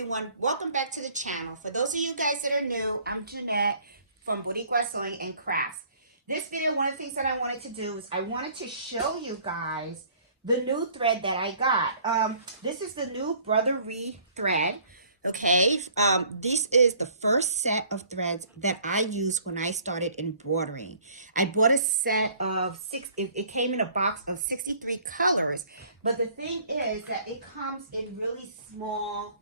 everyone, welcome back to the channel. For those of you guys that are new, I'm Jeanette from Boricua Sewing and Crafts. This video, one of the things that I wanted to do is I wanted to show you guys the new thread that I got. This is the new Brothread thread. Okay, this is the first set of threads that I used when I started embroidering. I bought a set of it came in a box of 63 colors, but the thing is that it comes in really small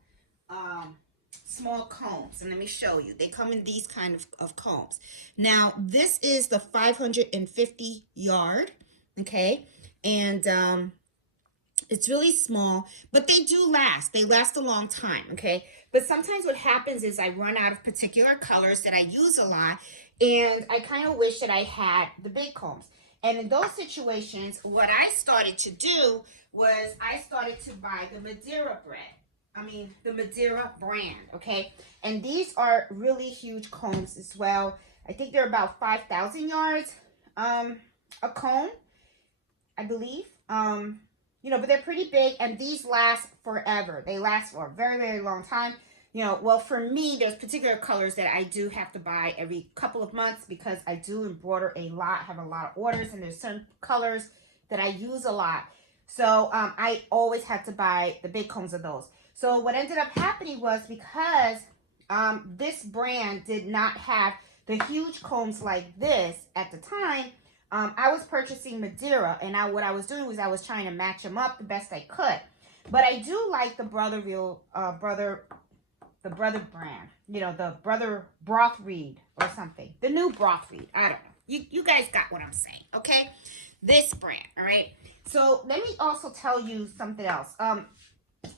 combs, and let me show you. They come in these kind of combs. Now this is the 550 yard, okay, and it's really small, but they do last. They last a long time, okay? But sometimes what happens is I run out of particular colors that I use a lot, and I kind of wish that I had the big combs. And in those situations, what I started to do was I started to buy the Madeira the Madeira brand, okay? And these are really huge combs as well. I think they're about 5,000 yards a comb, I believe. You know, but they're pretty big, and these last forever. They last for a very, very long time. You know, well, for me, there's particular colors that I do have to buy every couple of months because I do embroider a lot, have a lot of orders, and there's certain colors that I use a lot. So I always had to buy the big combs of those. So what ended up happening was because this brand did not have the huge combs like this at the time, I was purchasing Madeira, and what I was doing was I was trying to match them up the best I could. But I do like the Brother brand, you know, the Brothread or something, the new Brothread. I don't know. You guys got what I'm saying, okay? This brand, all right. So let me also tell you something else.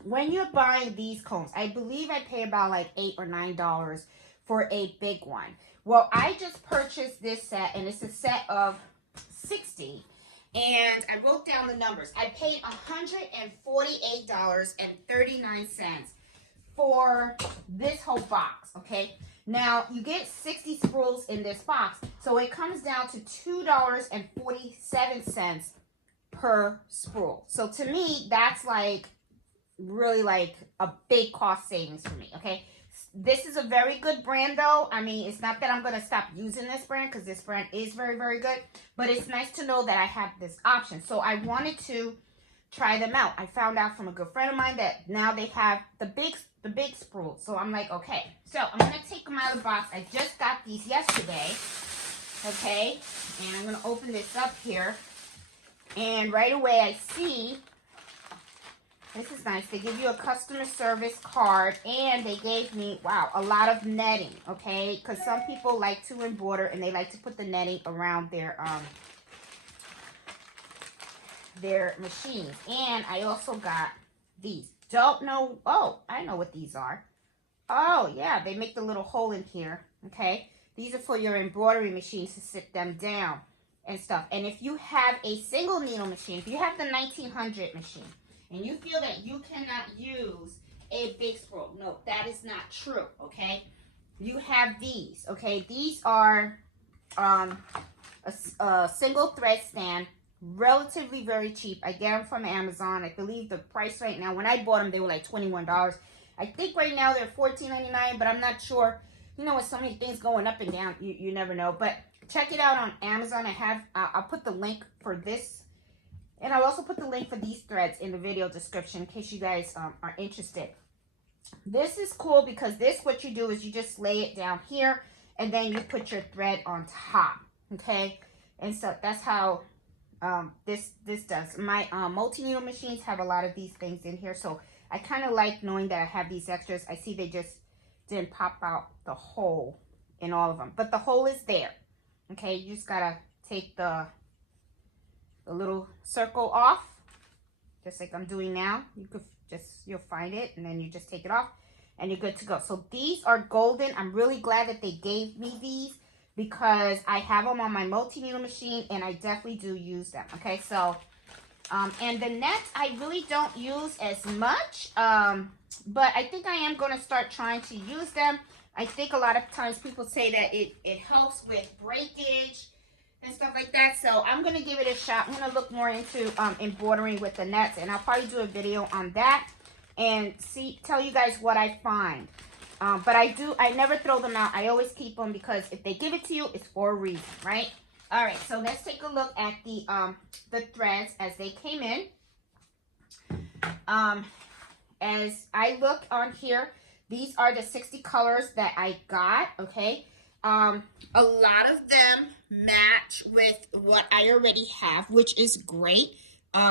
When you're buying these combs, I believe I pay about like $8 or $9 for a big one. Well, I just purchased this set, and it's a set of 60, and I wrote down the numbers. I paid $148.39 for this whole box, okay? Now, you get 60 spools in this box, so it comes down to $2.47 per spool. So to me, that's like really like a big cost savings for me, okay? This is a very good brand, though. I mean, it's not that I'm going to stop using this brand, because this brand is very, very good. But it's nice to know that I have this option. So I wanted to try them out. I found out from a good friend of mine that now they have the big spool. So I'm like, okay. So I'm going to take them out of the box. I just got these yesterday. Okay. And I'm going to open this up here. And right away I see... This is nice. They give you a customer service card, and they gave me, wow, a lot of netting, okay? Because some people like to embroider, and they like to put the netting around their machines. And I also got these. Don't know, oh, I know what these are. Oh, yeah, they make the little hole in here, okay? These are for your embroidery machines to sit them down and stuff. And if you have a single needle machine, if you have the 1900 machine, and you feel that you cannot use a big spool, no, that is not true, okay? You have these, okay? These are a single thread stand, relatively very cheap. I get them from Amazon. I believe the price right now, when I bought them, they were like $21. I think right now they're $14.99, but I'm not sure. You know, with so many things going up and down, you never know. But check it out on Amazon. I'll put the link for this. And I'll also put the link for these threads in the video description in case you guys are interested. This is cool because what you do is you just lay it down here, and then you put your thread on top, okay? And so that's how this does. My multi-needle machines have a lot of these things in here, so I kind of like knowing that I have these extras. I see they just didn't pop out the hole in all of them, but the hole is there, okay? You just gotta take the little circle off, just like I'm doing now. You'll find it, and then you just take it off, and you're good to go. So these are golden. I'm really glad that they gave me these because I have them on my multi-needle machine, and I definitely do use them, okay? So, and the nets I really don't use as much, but I think I am going to start trying to use them. I think a lot of times people say that it helps with breakage and stuff like that. So I'm going to give it a shot. I'm going to look more into embroidering with the nets, and I'll probably do a video on that. and tell you guys what I find. But I never throw them out. I always keep them because if they give it to you, it's for a reason, right? All right, so let's take a look at the threads as they came in. As I look on here, these are the 60 colors that I got, okay? A lot of them match with what I already have, which is great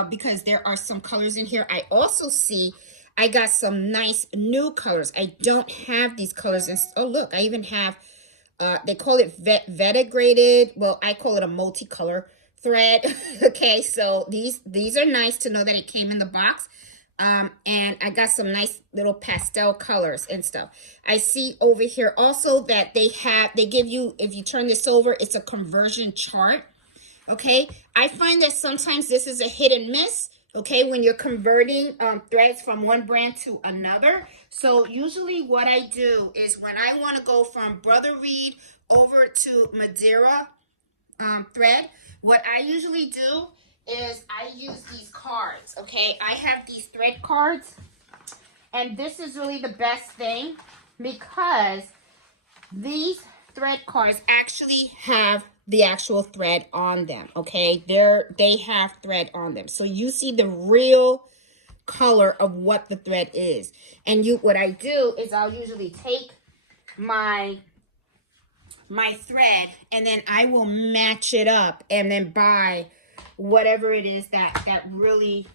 because there are some colors in here. I also see I got some nice new colors. I don't have these colors. Oh, look, I even have, they call it vetigrated. Well, I call it a multicolor thread. Okay, so these are nice to know that it came in the box. And I got some nice little pastel colors and stuff. I see over here also that they give you, if you turn this over, it's a conversion chart. Okay, I find that sometimes this is a hit and miss. Okay, when you're converting threads from one brand to another. So usually what I do is when I want to go from Brothread over to Madeira thread, what I usually do is I use these cards. Okay, I have these thread cards, and this is really the best thing because these thread cards actually have the actual thread on them. Okay, they have thread on them, so you see the real color of what the thread is. And what I do is I'll usually take my thread and then I will match it up and then buy whatever it is that really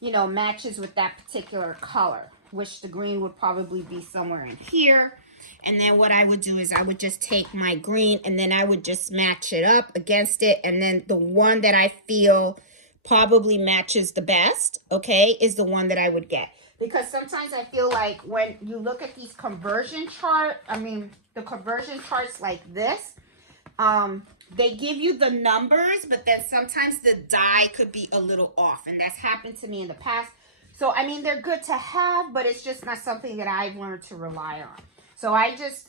you know, matches with that particular color, which the green would probably be somewhere in here. And then what I would do is I would just take my green and then I would just match it up against it. And then the one that I feel probably matches the best, okay, is the one that I would get. Because sometimes I feel like when you look at these conversion chart, the conversion charts like this, they give you the numbers, but then sometimes the die could be a little off. And that's happened to me in the past. So, they're good to have, but it's just not something that I've learned to rely on. So I just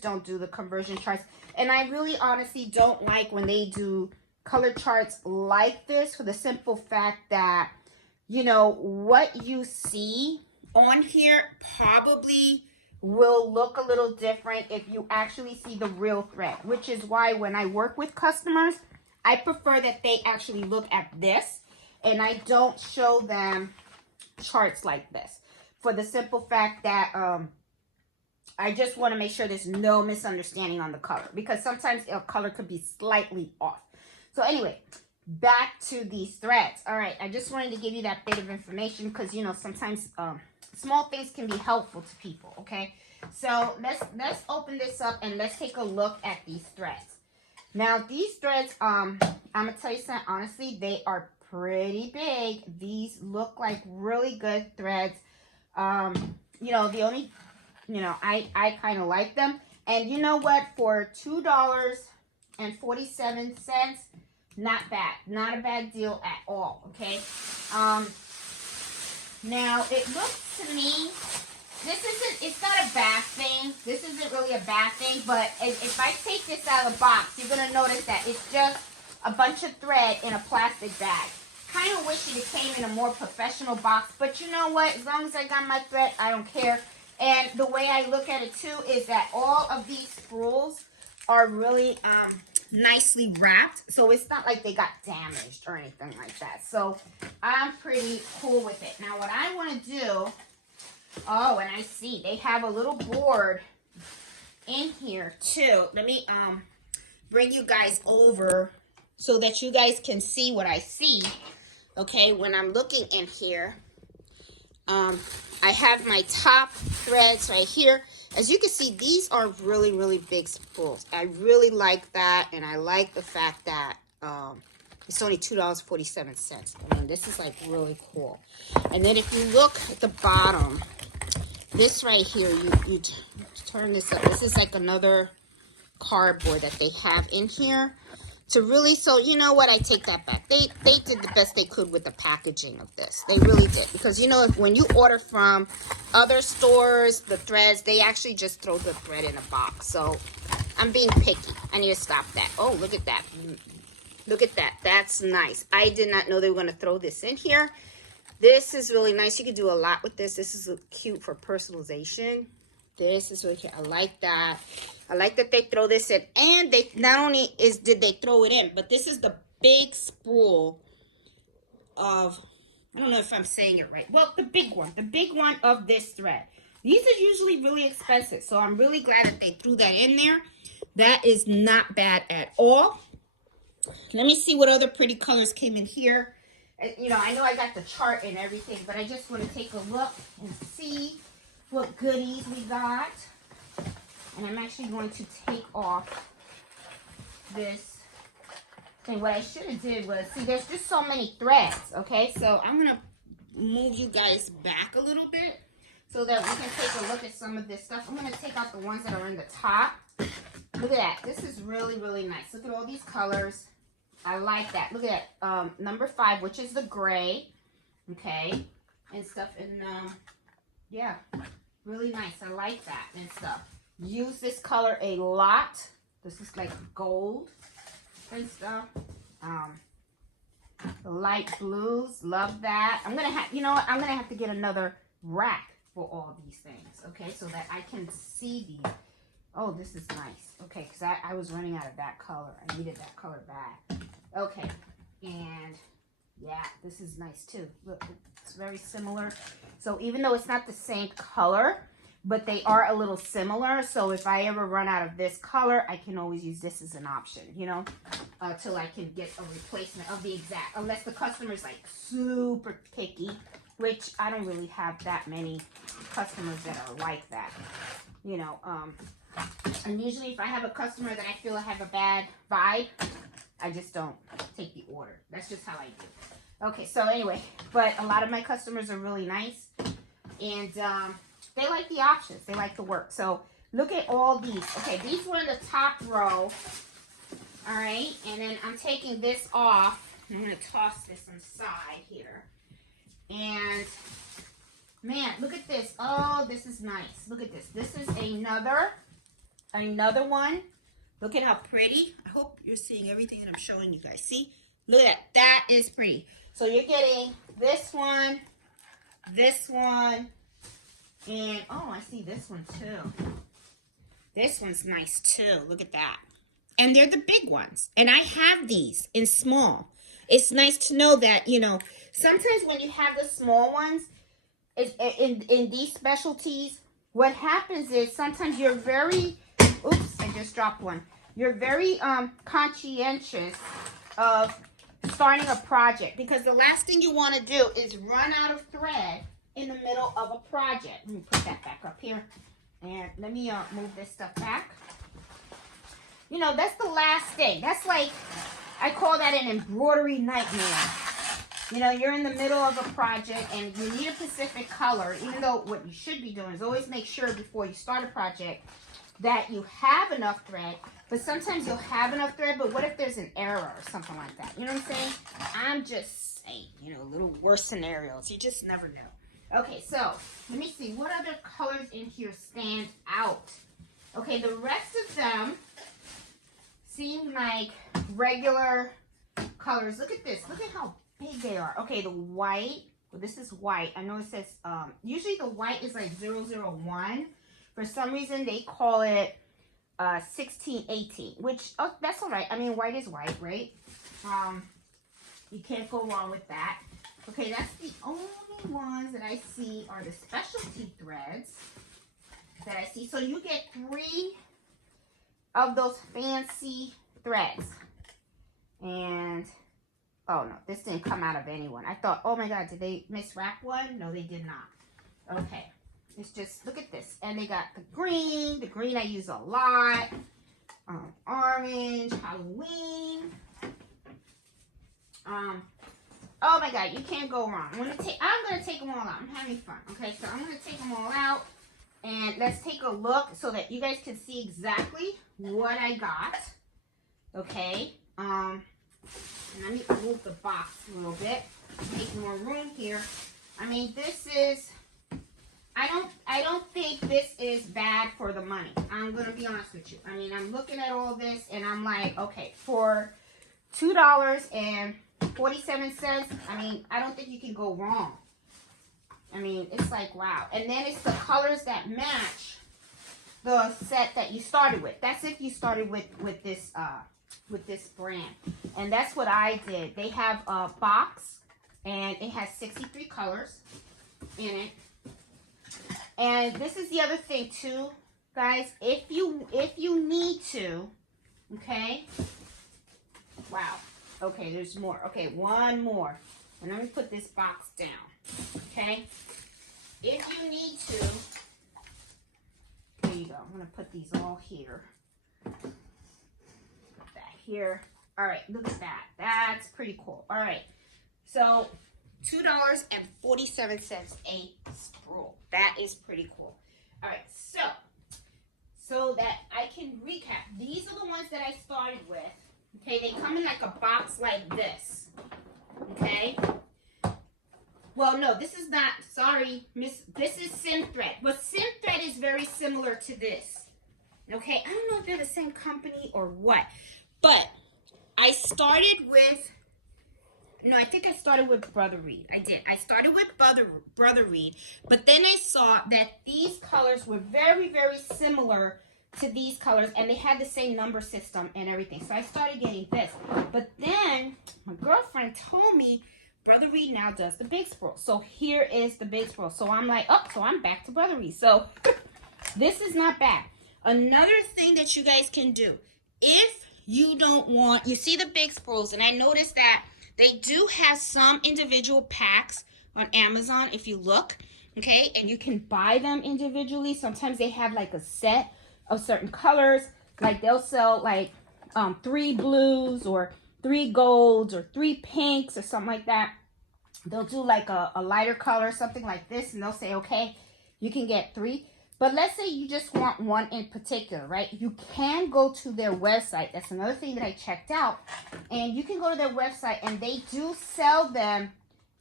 don't do the conversion charts. And I really honestly don't like when they do color charts like this, for the simple fact that, you know, what you see on here probably will look a little different if you actually see the real thread, which is why when I work with customers, I prefer that they actually look at this and I don't show them charts like this, for the simple fact that I just want to make sure there's no misunderstanding on the color, because sometimes a color could be slightly off. So anyway, back to these threads. All right, I just wanted to give you that bit of information because, you know, sometimes small things can be helpful to people, okay? So let's open this up and let's take a look at these threads. Now, these threads, I'm going to tell you something, honestly, they are pretty big. These look like really good threads. You know, the only, you know, I kind of like them. And you know what? For $2.47, not bad. Not a bad deal at all, okay? Now, it looks to me, it's not a bad thing. This isn't really a bad thing, but if I take this out of the box, you're going to notice that it's just a bunch of thread in a plastic bag. Kind of wish it came in a more professional box, but you know what? As long as I got my thread, I don't care. And the way I look at it too is that all of these spools are really nicely wrapped, so it's not like they got damaged or anything like that. So I'm pretty cool with it. Now what I want to do, oh, and I see they have a little board in here too. Let me bring you guys over so that you guys can see what I see. Okay, when I'm looking in here, I have my top threads right here. As you can see, these are really, really big spools. I really like that, and I like the fact that it's only $2.47. I mean, this is like really cool. And then if you look at the bottom, this right here, you turn this up. This is like another cardboard that they have in here. To really, so you know what, I take that back. They did the best they could with the packaging of this. They really did. Because you know, when you order from other stores, the threads, they actually just throw the thread in a box. So I'm being picky. I need to stop that. Oh, look at that. Look at that. That's nice. I did not know they were going to throw this in here. This is really nice. You can do a lot with this. This is cute for personalization. This is really cute. I like that. I like that they throw this in. And they not only did they throw it in, but this is the big spool of, I don't know if I'm saying it right. Well, the big one of this thread. These are usually really expensive, so I'm really glad that they threw that in there. That is not bad at all. Let me see what other pretty colors came in here. You know, I know I got the chart and everything, but I just want to take a look and see what goodies we got. And I'm actually going to take off this thing. What I should have did was, see, there's just so many threads, okay? So I'm going to move you guys back a little bit so that we can take a look at some of this stuff. I'm going to take out the ones that are in the top. Look at that. This is really, really nice. Look at all these colors. I like that. Look at that. Number 5, which is the gray. Okay. And stuff. And, yeah. Really nice. I like that and stuff. Use this color a lot. This is like gold and stuff. The light blues. Love that. I'm going to have, you know what? I'm going to have to get another rack for all these things, okay, so that I can see these. Oh, this is nice. Okay, because I was running out of that color. I needed that color back. Okay, and yeah, this is nice too. Look, it's very similar. So even though it's not the same color, but they are a little similar. So if I ever run out of this color, I can always use this as an option, you know, till I can get a replacement of the exact, unless the customer's like super picky, which I don't really have that many customers that are like that, you know. And usually if I have a customer that I feel I have a bad vibe, I just don't take the order. That's just how I do. Okay, so anyway, but a lot of my customers are really nice, and they like the options. They like the work. So look at all these. Okay, these were in the top row. All right, and then I'm taking this off. I'm going to toss this inside here. And man, look at this. Oh, this is nice. Look at this. This is another one. Look at how pretty. I hope you're seeing everything that I'm showing you guys. See? Look at that. That is pretty. So you're getting this one, and oh, I see this one too. This one's nice too. Look at that. And they're the big ones. And I have these in small. It's nice to know that, you know, sometimes when you have the small ones, in these specialties, what happens is sometimes you're very, oops, I just dropped one. You're very conscientious of starting a project, because the last thing you want to do is run out of thread in the middle of a project. Let me put that back up here. And let me move this stuff back. You know, that's the last thing. That's like, I call that an embroidery nightmare. You know, you're in the middle of a project and you need a specific color, even though what you should be doing is always make sure before you start a project that you have enough thread. But sometimes you'll have enough thread, but what if there's an error or something like that? You know what I'm saying? I'm just saying, you know, a little worse scenarios. You just never know. Okay, so let me see. What other colors in here stand out? Okay, the rest of them seem like regular colors. Look at this. Look at how big they are. Okay, the white. Well, this is white. I know it says, usually the white is like 001. For some reason, they call it 1618, which, oh, that's all right. I mean, white is white, right? You can't go wrong with that. Okay, that's the only ones that I see are the specialty threads that I see. So you get 3 of those fancy threads. And, oh no, this didn't come out of anyone. I thought, oh my God, did they miswrap one? No, they did not. Okay. It's just, look at this. And they got the green. The green I use a lot. Orange, Halloween. Oh my God, you can't go wrong. I'm gonna take them all out. I'm having fun. Okay, so I'm gonna take them all out. And let's take a look so that you guys can see exactly what I got. Okay. And let me move the box a little bit. Make more room here. I mean, this is, I don't think this is bad for the money. I'm going to be honest with you. I mean, I'm looking at all this and I'm like, okay, for $2.47, I mean, I don't think you can go wrong I mean, it's like, wow. And then it's the colors that match the set that you started with. That's if you started with this brand. And that's what I did. They have a box, and it has 63 colors in it. And this is the other thing too, guys. If you need to, okay. Wow. Okay, there's more. Okay, one more. And let me put this box down. Okay. If you need to, there you go. I'm gonna put these all here. Put that here. All right, look at that. That's pretty cool. All right. So $2.47 a spool. That is pretty cool. All right, so that I can recap, these are the ones that I started with. Okay, they come in like a box like this. Okay. Well, no, this is not. Sorry, Miss. This is Synthread. But Synthread is very similar to this. Okay, I don't know if they're the same company or what, but I started with. No, I think I started with Brothread. I did. I started with Brothread, but then I saw that these colors were very, very similar to these colors, and they had the same number system and everything. So I started getting this. But then my girlfriend told me Brothread now does the big spool. So here is the big spool. So I'm like, oh, so I'm back to Brothread. So this is not bad. Another thing that you guys can do, if you don't want, you see the big spools, and I noticed that they do have some individual packs on Amazon if you look, okay? And you can buy them individually. Sometimes they have like a set of certain colors. Like they'll sell like 3 blues or 3 golds or 3 pinks or something like that. They'll do like a lighter color, something like this, and they'll say, okay, you can get 3. But let's say you just want one in particular, right? You can go to their website. That's another thing that I checked out. And you can go to their website, and they do sell them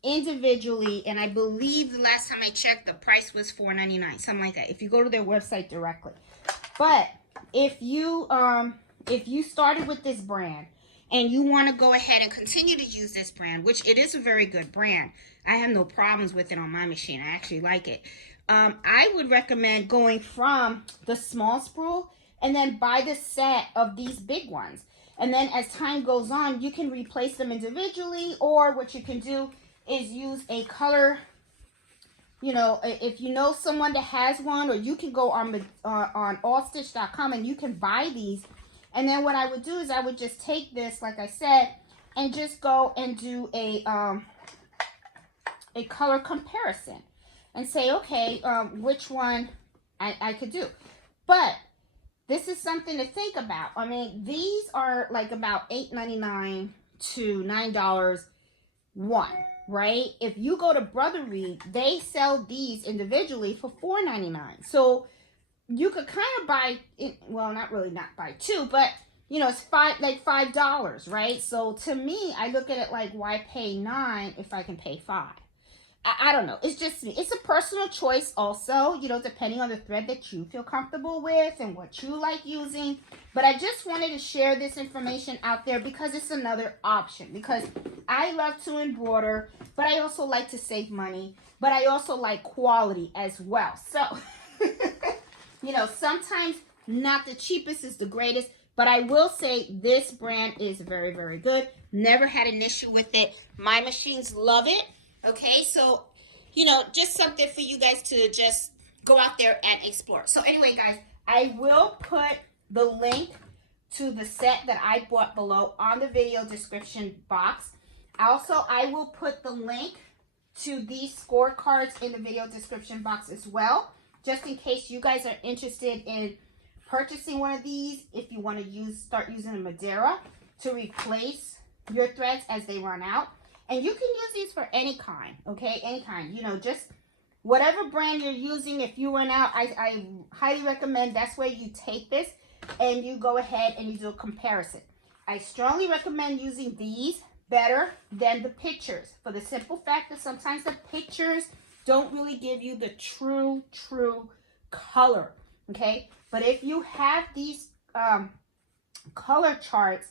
individually. And I believe the last time I checked, the price was $4.99, something like that, if you go to their website directly. But if you started with this brand and you want to go ahead and continue to use this brand, which it is a very good brand. I have no problems with it on my machine. I actually like it. I would recommend going from the small spool and then buy the set of these big ones. And then as time goes on, you can replace them individually, or what you can do is use a color, you know, if you know someone that has one, or you can go on allstitch.com and you can buy these. And then what I would do is I would just take this, like I said, and just go and do a color comparison. And say, okay, which one I could do. But this is something to think about. I mean, these are like about $8.99 to $9 one, right? If you go to Brothread, they sell these individually for $4.99. So you could kind of buy it, well, not buy 2, but you know, it's $5, right? So to me, I look at it like, why pay $9 if I can pay $5? I don't know. It's just me. It's a personal choice also, you know, depending on the thread that you feel comfortable with and what you like using. But I just wanted to share this information out there because it's another option. Because I love to embroider, but I also like to save money. But I also like quality as well. So, you know, sometimes not the cheapest is the greatest. But I will say this brand is very, very good. Never had an issue with it. My machines love it. Okay, so, you know, just something for you guys to just go out there and explore. So anyway, guys, I will put the link to the set that I bought below on the video description box. Also, I will put the link to these scorecards in the video description box as well, just in case you guys are interested in purchasing one of these. If you want to start using a Madeira to replace your threads as they run out. And you can use these for any kind, okay? Any kind. You know, just whatever brand you're using. If you run out, I highly recommend that's where you take this and you go ahead and you do a comparison. I strongly recommend using these better than the pictures for the simple fact that sometimes the pictures don't really give you the true color, okay? But if you have these color charts,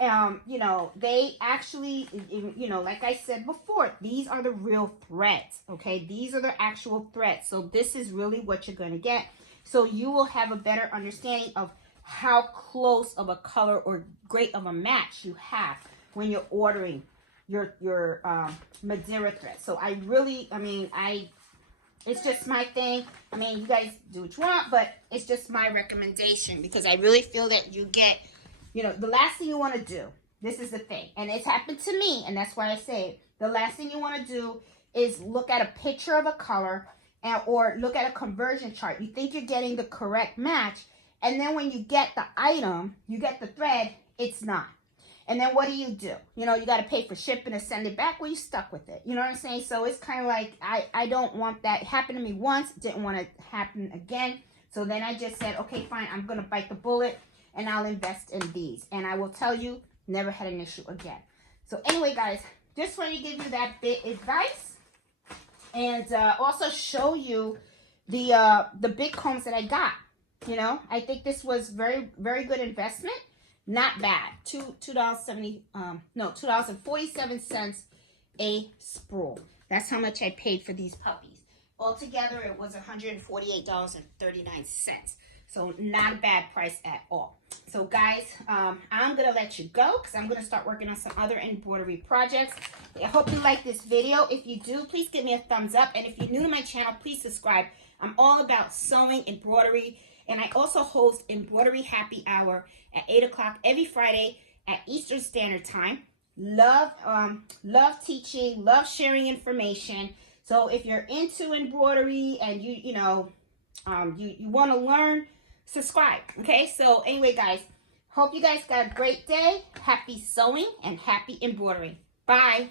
You know, they actually, you know, like I said before, these are the real threads, okay? These are the actual threads. So this is really what you're going to get. So you will have a better understanding of how close of a color or great of a match you have when you're ordering your Madeira thread. So I really, I mean, it's just my thing. I mean, you guys do what you want, but it's just my recommendation because I really feel that you get, you know, the last thing you want to do, this is the thing, and it's happened to me, and that's why I say it. The last thing you want to do is look at a picture of a color or look at a conversion chart. You think you're getting the correct match, and then when you get the item, you get the thread, it's not. And then what do? You know, you got to pay for shipping and send it back. Well, you stuck with it. You know what I'm saying? So it's kind of like, I don't want that. It happened to me once. Didn't want it to happen again. So then I just said, okay, fine. I'm going to bite the bullet and I'll invest in these. And I will tell you, never had an issue again. So anyway, guys, just want to give you that bit advice. And also show you the big combs that I got. You know, I think this was very, very good investment. Not bad. $2.47 a spool. That's how much I paid for these puppies. Altogether, it was $148.39. So not a bad price at all. So guys, I'm going to let you go because I'm going to start working on some other embroidery projects. I hope you like this video. If you do, please give me a thumbs up. And if you're new to my channel, please subscribe. I'm all about sewing, embroidery, and I also host Embroidery Happy Hour at 8 o'clock every Friday at Eastern Standard Time. Love teaching, love sharing information. So if you're into embroidery and you want to learn, subscribe. Okay, so anyway, guys, hope you guys got a great day. Happy sewing and happy embroidering. Bye.